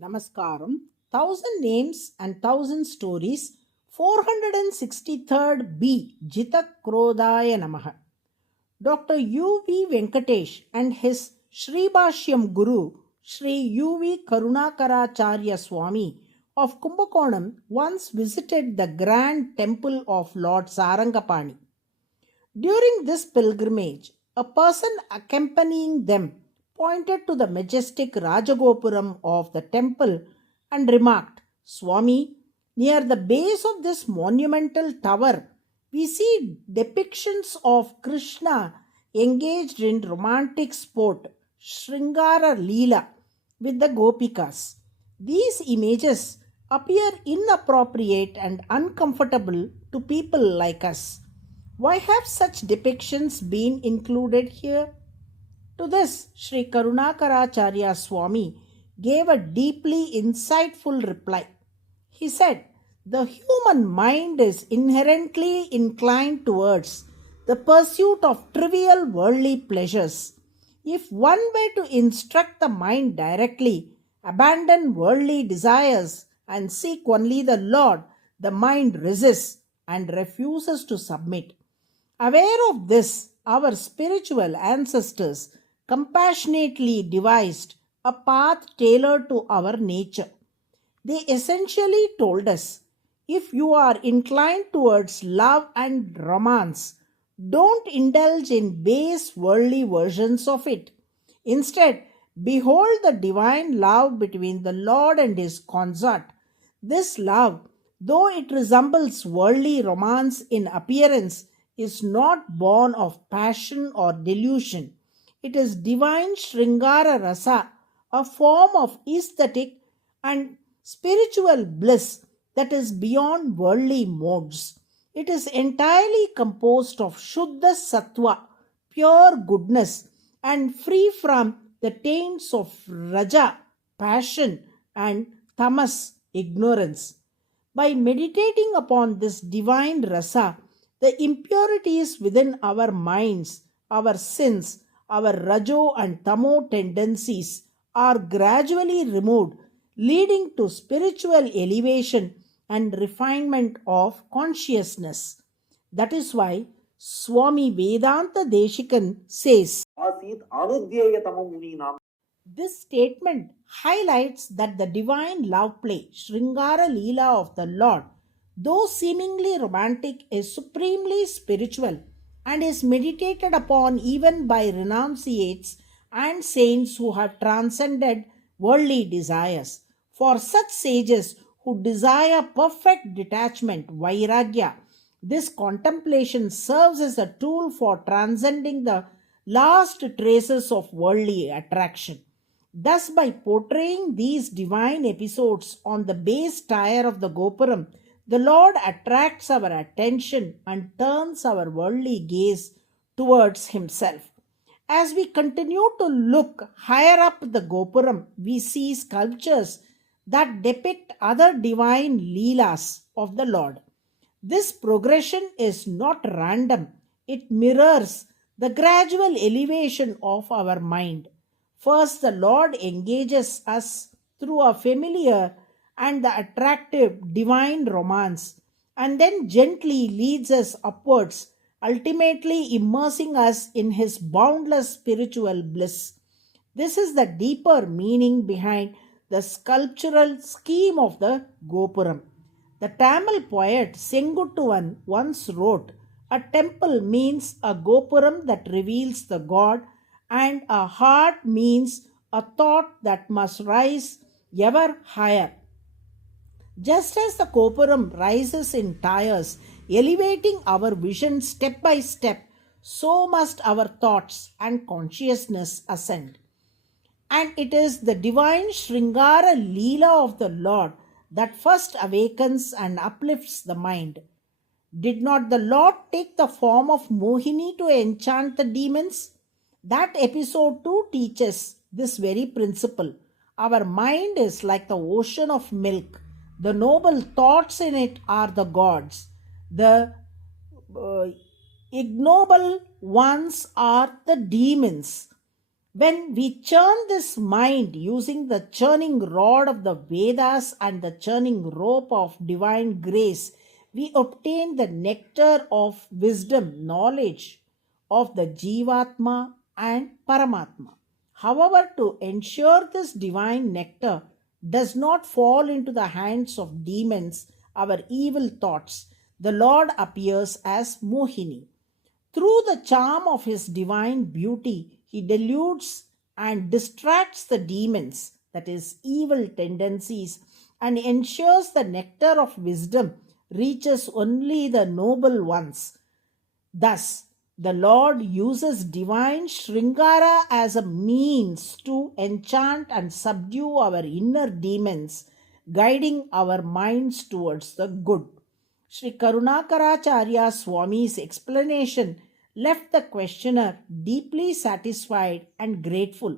Namaskaram, Thousand Names and Thousand Stories, 463rd B. JITAKRODHAAYA NAMAH. Dr. U.V. Venkatesh and his Shribashyam Guru, Sri U.V. Karunakaracharya Swami of Kumbakonam once visited the grand temple of Lord Sarangapani. During this pilgrimage, a person accompanying them pointed to the majestic Rajagopuram of the temple and remarked, Swami, near the base of this monumental tower, we see depictions of Krishna engaged in romantic sport, Sringara Leela, with the Gopikas. These images appear inappropriate and uncomfortable to people like us. Why have such depictions been included here? To this, Sri Karunakaracharya Swami gave a deeply insightful reply. He said, the human mind is inherently inclined towards the pursuit of trivial worldly pleasures. If one were to instruct the mind directly, abandon worldly desires and seek only the Lord, the mind resists and refuses to submit. Aware of this, our spiritual ancestors compassionately devised a path tailored to our nature. They essentially told us, if you are inclined towards love and romance, don't indulge in base worldly versions of it. Instead, behold the divine love between the Lord and his consort. This love, though it resembles worldly romance in appearance, is not born of passion or delusion. It is divine Sringara Rasa, a form of aesthetic and spiritual bliss that is beyond worldly modes. It is entirely composed of Shuddha Sattva, pure goodness, and free from the taints of Raja, passion, and Tamas, ignorance. By meditating upon this divine Rasa, the impurities within our minds, our sins, our Rajo and Tamo tendencies are gradually removed, leading to spiritual elevation and refinement of consciousness. That is why Swami Vedanta Deshikan says, this statement highlights that the divine love play, Sringara Leela of the Lord, though seemingly romantic, is supremely spiritual and is meditated upon even by renunciates and saints who have transcended worldly desires. For such sages who desire perfect detachment, vairagya, this contemplation serves as a tool for transcending the last traces of worldly attraction. Thus, by portraying these divine episodes on the base tire of the Gopuram, the Lord attracts our attention and turns our worldly gaze towards Himself. As we continue to look higher up the Gopuram, we see sculptures that depict other divine Leelas of the Lord. This progression is not random, it mirrors the gradual elevation of our mind. First, the Lord engages us through a familiar and the attractive divine romance, and then gently leads us upwards, ultimately immersing us in His boundless spiritual bliss. This is the deeper meaning behind the sculptural scheme of the Gopuram. The Tamil poet Senguttuvan once wrote, a temple means a Gopuram that reveals the God, and a heart means a thought that must rise ever higher. Just as the Gopuram rises in tiers, elevating our vision step by step, so must our thoughts and consciousness ascend. And it is the divine Sringara Leela of the Lord that first awakens and uplifts the mind. Did not the Lord take the form of Mohini to enchant the demons? That episode too teaches this very principle. Our mind is like the ocean of milk. The noble thoughts in it are the gods. The ignoble ones are the demons. When we churn this mind using the churning rod of the Vedas and the churning rope of divine grace, we obtain the nectar of wisdom, knowledge of the Jivatma and Paramatma. However, to ensure this divine nectar does not fall into the hands of demons, our evil thoughts, the Lord appears as Mohini. Through the charm of his divine beauty, he deludes and distracts the demons, that is, evil tendencies, and ensures the nectar of wisdom reaches only the noble ones. Thus, the Lord uses divine Shringara as a means to enchant and subdue our inner demons, guiding our minds towards the good. Sri Karunakaracharya Swami's explanation left the questioner deeply satisfied and grateful.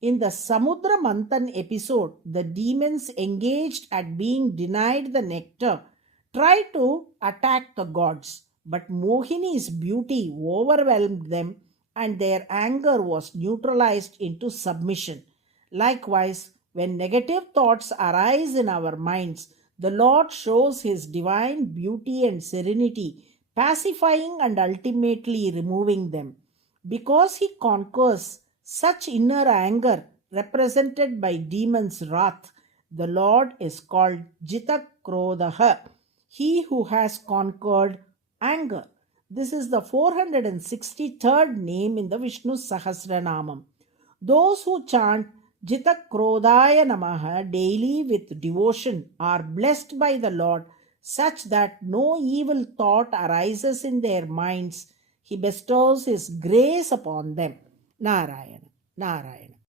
In the Samudra Manthan episode, the demons engaged at being denied the nectar tried to attack the gods, but Mohini's beauty overwhelmed them and their anger was neutralized into submission. Likewise, when negative thoughts arise in our minds, the Lord shows his divine beauty and serenity, pacifying and ultimately removing them. Because he conquers such inner anger represented by demons' wrath, the Lord is called JITAKRODHAAYA, he who has conquered anger. This is the 463rd name in the Vishnu Sahasranamam. Those who chant JITAKRODHAAYA NAMAH daily with devotion are blessed by the Lord, such that no evil thought arises in their minds. He bestows his grace upon them. Narayana, Narayana.